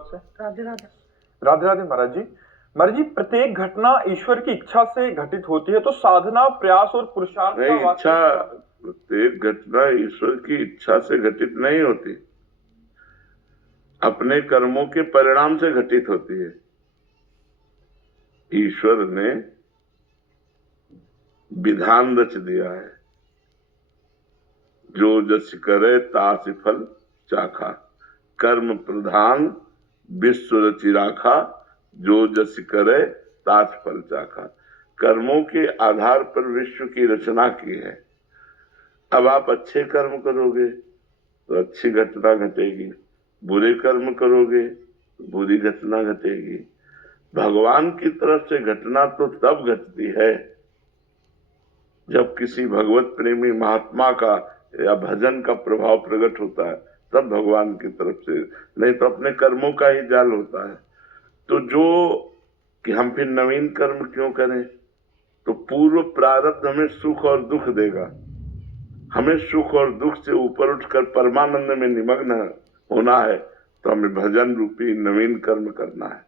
तरफ से। राधे राधे। राधे राधे महाराज जी। महाराज जी, प्रत्येक घटना ईश्वर की इच्छा से घटित होती है, तो साधना, प्रयास और पुरुषार्थ का इच्छा, प्रत्येक घटना ईश्वर की इच्छा से घटित नहीं होती, अपने कर्मों के परिणाम से घटित होती है। ईश्वर ने विधान रच दिया है, जो जस करे तास फल चाखा, कर्म प्रधान विश्व रचि राखा, जो जस करे तास फल चाखा। कर्मों के आधार पर विश्व की रचना की है। अब आप अच्छे कर्म करोगे तो अच्छी घटना घटेगी, बुरे कर्म करोगे तो बुरी घटना घटेगी। भगवान की तरफ से घटना तो तब घटती है जब किसी भगवत प्रेमी महात्मा का या भजन का प्रभाव प्रकट होता है, तब भगवान की तरफ से, नहीं तो अपने कर्मों का ही जाल होता है। तो जो कि हम फिर नवीन कर्म क्यों करें, तो पूर्व प्रारब्ध हमें सुख और दुख देगा। हमें सुख और दुख से ऊपर उठकर परमानंद में निमग्न होना है, तो हमें भजन रूपी नवीन कर्म करना है,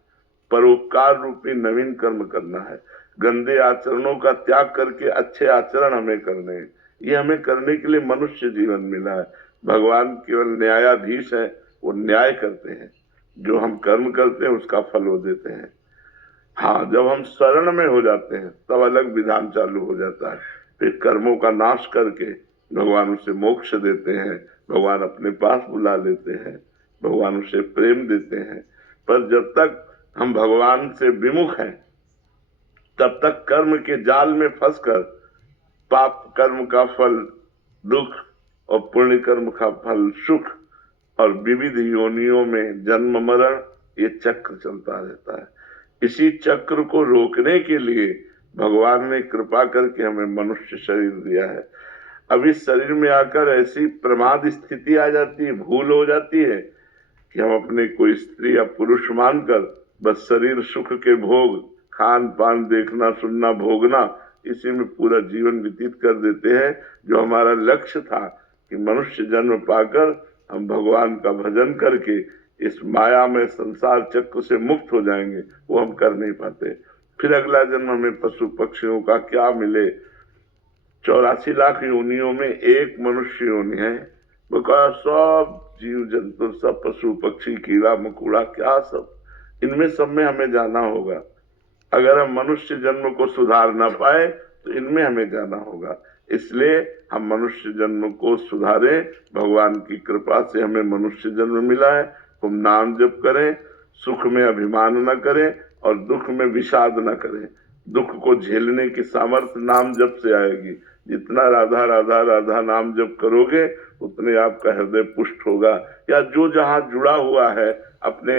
परोपकार रूपी नवीन कर्म करना है। गंदे आचरणों का त्याग करके अच्छे आचरण हमें करने हैं। ये हमें करने के लिए मनुष्य जीवन मिला है। भगवान केवल न्यायाधीश है, वो न्याय करते हैं, जो हम कर्म करते हैं उसका फल वो देते हैं। हाँ, जब हम शरण में हो जाते हैं तब अलग विधान चालू हो जाता है। फिर कर्मों का नाश करके भगवान उसे मोक्ष देते हैं, भगवान अपने पास बुला लेते हैं, भगवान उसे प्रेम देते हैं। पर जब तक हम भगवान से विमुख हैं तब तक कर्म के जाल में फंसकर पाप कर्म का फल दुख और पुण्य कर्म का फल सुख और विविध योनियों में जन्म मरण, ये चक्र चलता रहता है। इसी चक्र को रोकने के लिए भगवान ने कृपा करके हमें मनुष्य शरीर दिया है। अब इस शरीर में आकर ऐसी प्रमाद स्थिति आ जाती है, भूल हो जाती है कि हम अपने कोई स्त्री या पुरुष मानकर बस शरीर सुख के भोग, खान पान, देखना सुनना, भोगना, इसी में पूरा जीवन व्यतीत कर देते हैं। जो हमारा लक्ष्य था कि मनुष्य जन्म पाकर हम भगवान का भजन करके इस माया में संसार चक्र से मुक्त हो जाएंगे, वो हम कर नहीं पाते। फिर अगला जन्म हमें पशु पक्षियों का क्या मिले। 84 लाख योनियों में एक मनुष्य योनि है, वो कहा सब जीव जंतु, सब पशु पक्षी, कीड़ा मकोड़ा, क्या सब, इनमें सब में हमें जाना होगा। अगर हम मनुष्य जन्म को सुधार ना पाए तो इनमें हमें जाना होगा। इसलिए हम मनुष्य जन्म को सुधारें। भगवान की कृपा से हमें मनुष्य जन्म मिला है। हम नाम जप करें, सुख में अभिमान न करें और दुख में विषाद न करें। दुख को झेलने की सामर्थ्य नाम जप से आएगी। जितना राधा राधा राधा नाम जप करोगे उतने आपका हृदय पुष्ट होगा। या जो जहाँ जुड़ा हुआ है अपने,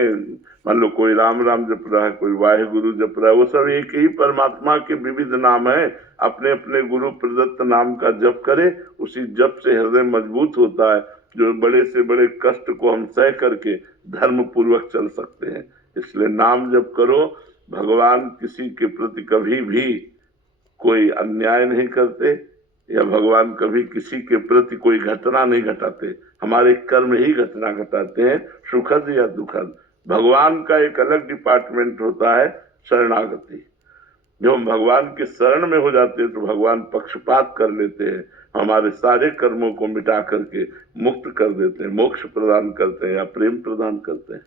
मान लो कोई राम राम जप रहा है, कोई वाहेगुरु जप रहा है, वो सब एक ही परमात्मा के विविध नाम है। अपने अपने गुरु प्रदत्त नाम का जप करे, उसी जप से हृदय मजबूत होता है, जो बड़े से बड़े कष्ट को हम सह करके धर्म पूर्वक चल सकते हैं। इसलिए नाम जप करो। भगवान किसी के प्रति कभी भी कोई अन्याय नहीं करते, या भगवान कभी किसी के प्रति कोई घटना नहीं घटाते। हमारे कर्म ही घटना घटाते हैं, सुखद या दुखद। भगवान का एक अलग डिपार्टमेंट होता है, शरणागति। जब हम भगवान के शरण में हो जाते हैं तो भगवान पक्षपात कर लेते हैं, हमारे सारे कर्मों को मिटा करके मुक्त कर देते हैं, मोक्ष प्रदान करते हैं या प्रेम प्रदान करते हैं।